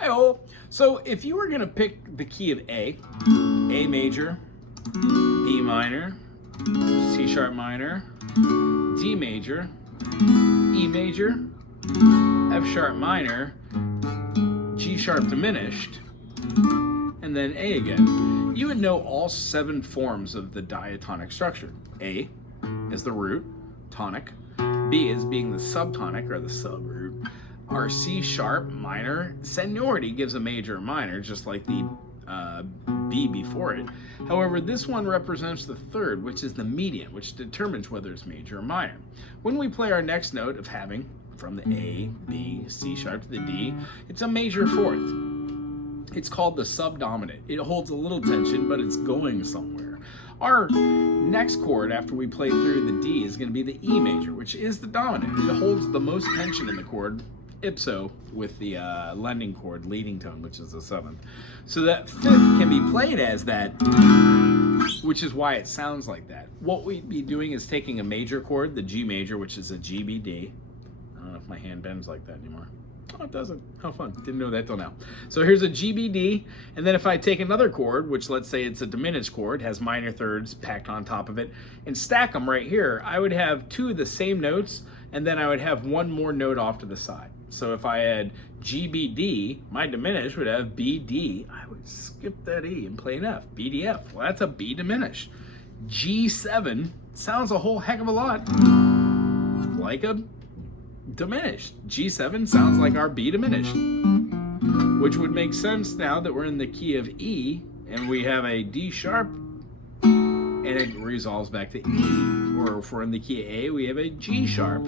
Hi-oh. So if you were going to pick the key of A major, B minor, C sharp minor, D major, E major, F sharp minor, G sharp diminished, and then A again, you would know all 7 forms of the diatonic structure. A is the root, tonic. B is being the subtonic or the subroot. Our C sharp minor seniority gives a major or minor, just like the B before it. However, this one represents the third, which is the median, which determines whether it's major or minor. When we play our next note of having from the A, B, C sharp to the D, it's a major fourth. It's called the subdominant. It holds a little tension, but it's going somewhere. Our next chord after we play through the D is going to be the E major, which is the dominant. It holds the most tension in the chord, ipso with the lending chord, leading tone, which is the 7th. So that 5th can be played as that, which is why it sounds like that. What we'd be doing is taking a major chord, the G major, which is a G, B, D. I don't know if my hand bends like that anymore. Oh, it doesn't. How fun. Didn't know that till now. So here's a G, B, D, and then if I take another chord, which let's say it's a diminished chord, has minor thirds packed on top of it, and stack them right here, I would have 2 of the same notes, and then I would have 1 more note off to the side. So if I had G, B, D, my diminished would have B, D. I would skip that E and play an F, B, D, F. Well, that's a B diminished. G7 sounds a whole heck of a lot like a diminished. G7 sounds like our B diminished, which would make sense now that we're in the key of E and we have a D sharp and it resolves back to E. Or if we're in the key of A, we have a G sharp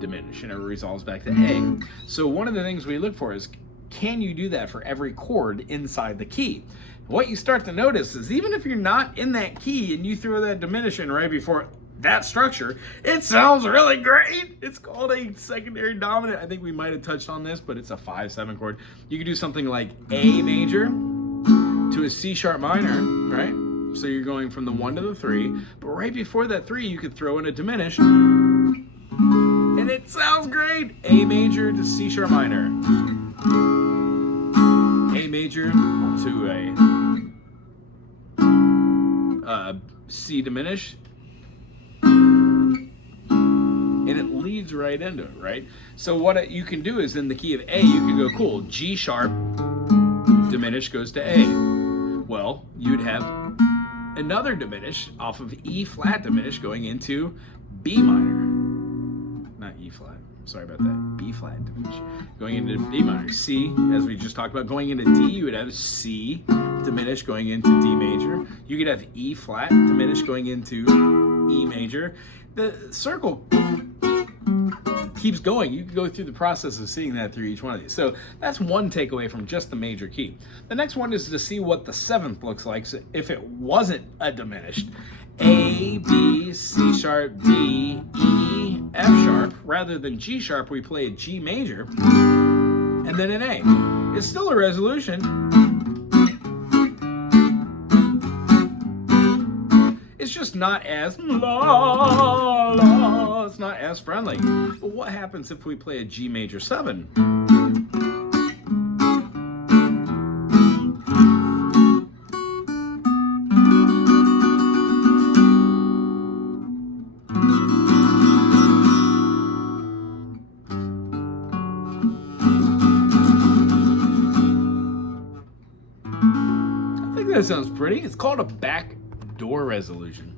diminished and it resolves back to A. So one of the things we look for is, can you do that for every chord inside the key? What you start to notice is even if you're not in that key and you throw that diminished in right before that structure, it sounds really great. It's called a secondary dominant. I think we might have touched on this, but it's a 5/7 chord. You can do something like A major to a C sharp minor, right? So you're going from the 1 to the 3, but right before that 3, you could throw in a diminished, and it sounds great. A major to C sharp minor, A major to a C diminished, and it leads right into it, right? So what you can do is in the key of A, you can go, cool, G sharp diminished goes to A. Well, you'd have another diminished off of E flat diminished going into B minor. Not E flat, sorry about that, B flat diminished. Going into B minor. C, as we just talked about, going into D, you would have C diminished going into D major. You could have E flat diminished going into E major. The circle keeps going. You can go through the process of seeing that through each one of these. So that's one takeaway from just the major key. The next one is to see what the 7th looks like if it wasn't a diminished. A, B, C sharp, D, E, F sharp. Rather than G sharp, we play a G major and then an A. It's still a resolution. It's just not as la la. It's not as friendly. But what happens if we play a G major 7? I think that sounds pretty. It's called a backdoor resolution.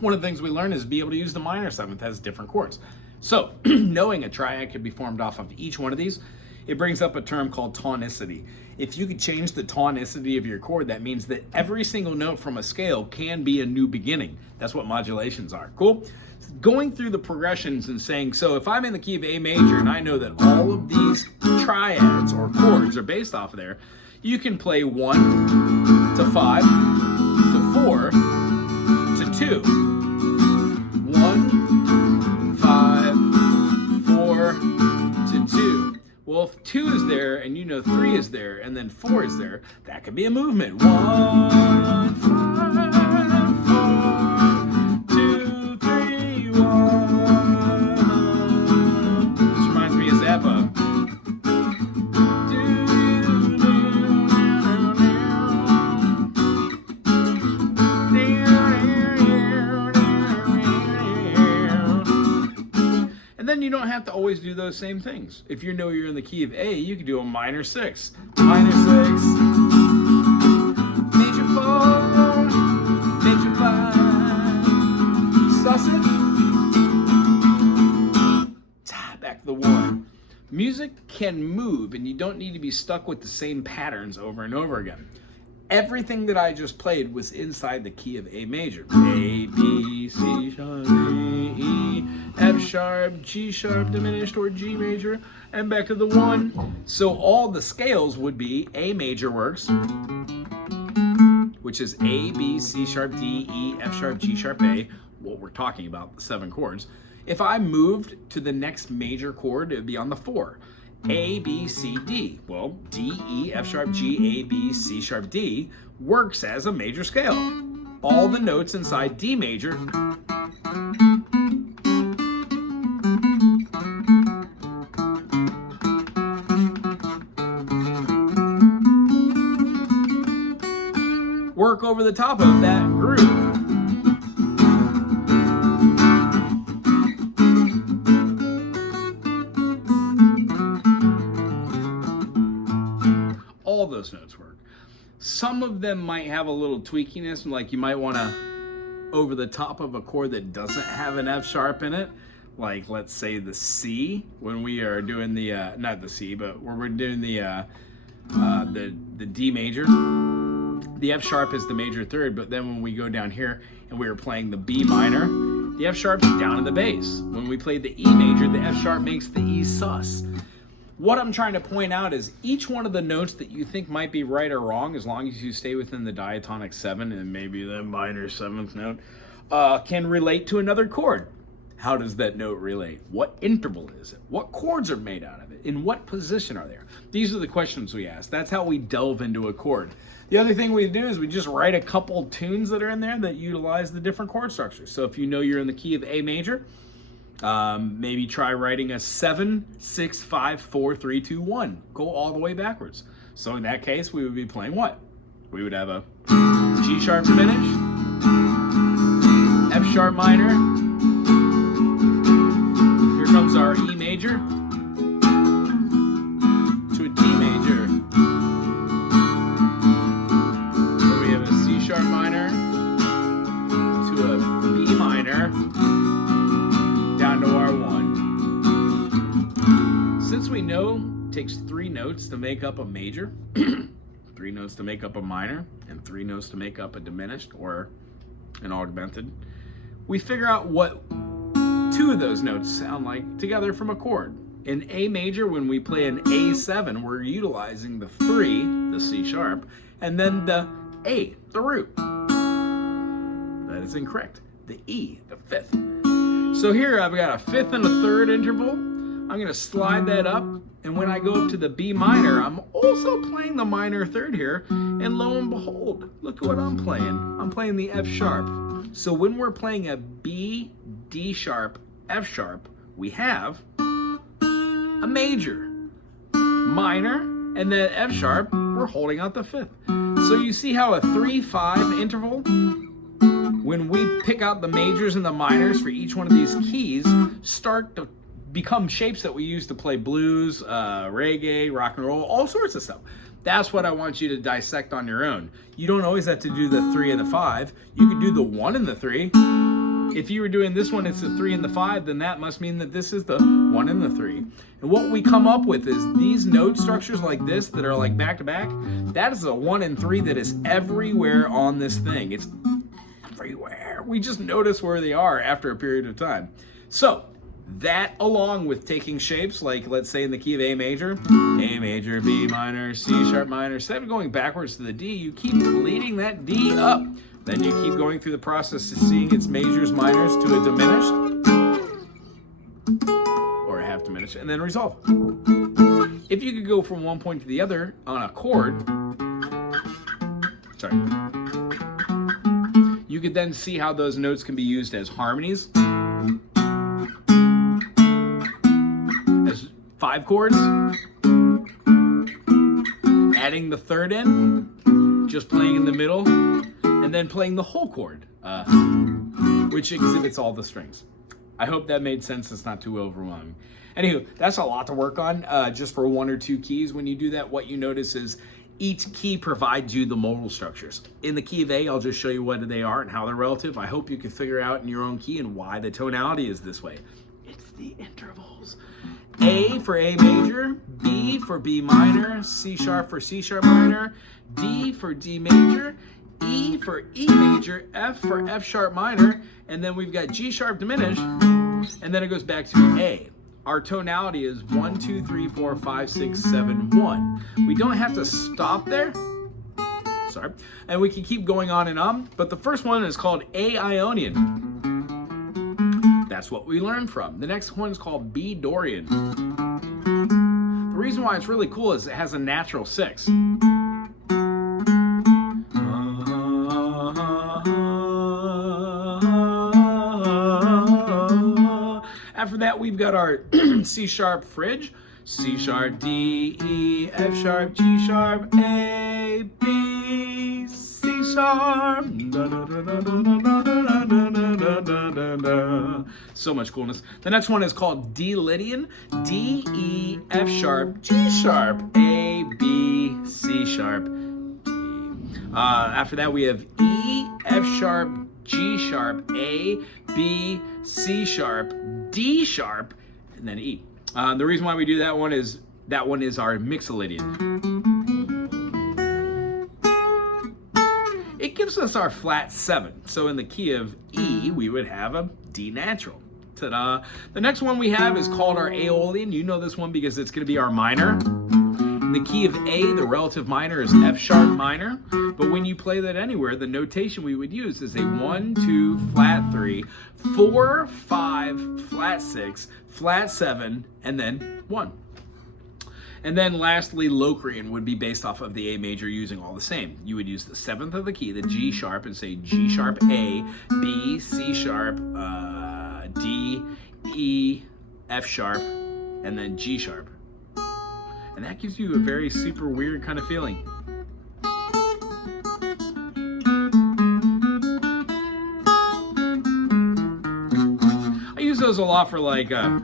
One of the things we learn is to be able to use the minor 7th as different chords. So knowing a triad could be formed off of each one of these, it brings up a term called tonicity. If you could change the tonicity of your chord, that means that every single note from a scale can be a new beginning. That's what modulations are. Cool? Going through the progressions and saying, so if I'm in the key of A major and I know that all of these triads or chords are based off of there, you can play 1 to 5 to 4 to 2. 1, 5, 4 to 2. Well, if 2 is there and you know 3 is there and then 4 is there, that could be a movement. 1, 5, 4, 2, 3, 1. This reminds me of Zappa. Do, you don't have to always do those same things. If you know you're in the key of A, you can do a minor 6. Minor 6, major 4, major 5, sus it, back to the 1. Music can move, and you don't need to be stuck with the same patterns over and over again. Everything that I just played was inside the key of A major. A, B, C sharp, A, E, F sharp, G sharp diminished, or G major, and back to the 1. So all the scales would be A major works, which is A, B, C sharp, D, E, F sharp, G sharp, A, what we're talking about, the 7 chords. If I moved to the next major chord, it would be on the 4. A, B, C, D. Well, D, E, F sharp, G, A, B, C sharp, D works as a major scale. All the notes inside D major work over the top of that groove. All those notes work. Some of them might have a little tweakiness, like you might want to over the top of a chord that doesn't have an F sharp in it, like let's say the C, when we are doing the not the C, but when we're doing the D major. The F sharp is the major 3rd, but then when we go down here and we were playing the B minor, the F sharp's down in the bass. When we played the E major, the F sharp makes the E sus. What I'm trying to point out is each one of the notes that you think might be right or wrong, as long as you stay within the diatonic 7 and maybe the minor 7th note, can relate to another chord. How does that note relate? What interval is it? What chords are made out of it? In what position are they? These are the questions we ask. That's how we delve into a chord. The other thing we do is we just write a couple tunes that are in there that utilize the different chord structures. So if you know you're in the key of A major, maybe try writing a 7, 6, 5, 4, 3, 2, 1. Go all the way backwards. So in that case, we would be playing what? We would have a G sharp diminished, F sharp minor, here comes our E major, to a D major, then we have a C sharp minor, to a B minor, down to our 1. Since we know it takes 3 notes to make up a major, 3 notes to make up a minor, and 3 notes to make up a diminished or an augmented, we figure out what 2 of those notes sound like together from a chord. In A major, when we play an A7, we're utilizing the 3, the C sharp, and then the A, the root. That is incorrect. The E, the 5th. So here I've got a 5th and a 3rd interval. I'm going to slide that up, and when I go up to the B minor, I'm also playing the minor 3rd here, and lo and behold, look what I'm playing. I'm playing the F sharp. So when we're playing a B, D sharp, F sharp, we have a major, minor, and then F sharp, we're holding out the 5th. So you see how a 3-5 interval, when we pick out the majors and the minors for each one of these keys, start to become shapes that we use to play blues, reggae, rock and roll, all sorts of stuff. That's what I want you to dissect on your own. You don't always have to do the 3 and the 5. You can do the 1 and the 3. If you were doing this one, it's the 3 and the 5, then that must mean that this is the 1 and the 3. And what we come up with is these note structures like this that are like back to back. That is a 1 and 3 that is everywhere on this thing. It's everywhere. We just notice where they are after a period of time. So that, along with taking shapes like, let's say in the key of A major, B minor, C sharp minor, instead of going backwards to the D, you keep leading that D up. Then you keep going through the process of seeing its majors, minors to a diminished, or a half diminished, and then resolve. If you could go from one point to the other on a chord, you could then see how those notes can be used as harmonies, as 5 chords, adding the 3rd in, just playing in the middle, and then playing the whole chord, which exhibits all the strings. I hope that made sense. It's not too overwhelming. Anywho, that's a lot to work on just for 1 or 2 keys. When you do that, what you notice is each key provides you the modal structures. In the key of A, I'll just show you what they are and how they're relative. I hope you can figure out in your own key and why the tonality is this way. It's the intervals. A for A major, B for B minor, C sharp for C sharp minor, D for D major, E for E major, F for F sharp minor, and then we've got G sharp diminished, and then it goes back to A. Our tonality is 1, 2, 3, 4, 5, 6, 7, 1. We don't have to stop there. Sorry. And we can keep going on and on, but the first one is called A Ionian. That's what we learned from. The next one is called B Dorian. The reason why it's really cool is it has a natural 6. After that, we've got our C sharp fridge, C sharp, D, E, F sharp, G sharp, A, B, C sharp. So much coolness. The next one is called D Lydian, D, E, F sharp, G sharp, A, B, C sharp, D. After that, we have E, F sharp, G sharp, A, B, C sharp, D sharp, and then E. The reason why we do that one is our Mixolydian. It gives us our flat 7. So in the key of E, we would have a D natural. Ta-da! The next one we have is called our Aeolian. You know this one because it's going to be our minor. In the key of A, the relative minor is F sharp minor, but when you play that anywhere, the notation we would use is a 1, 2, flat 3, 4, 5, flat 6, flat 7, and then 1. And then lastly, Locrian would be based off of the A major using all the same. You would use the 7th of the key, the G sharp, and say G sharp A, B, C sharp, D, E, F sharp, and then G sharp. And that gives you a very super weird kind of feeling. I use those a lot for like, to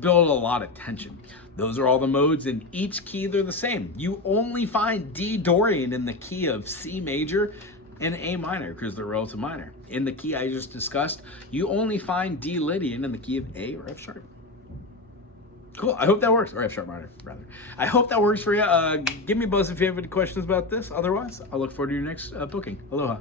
build a lot of tension. Those are all the modes, and each key, they're the same. You only find D Dorian in the key of C major and A minor because they're relative minor. In the key I just discussed, you only find D Lydian in the key of A or F sharp. Cool. I hope that works. Or F sharp minor, rather. I hope that works for you. Give me a buzz if you have any questions about this. Otherwise, I'll look forward to your next booking. Aloha.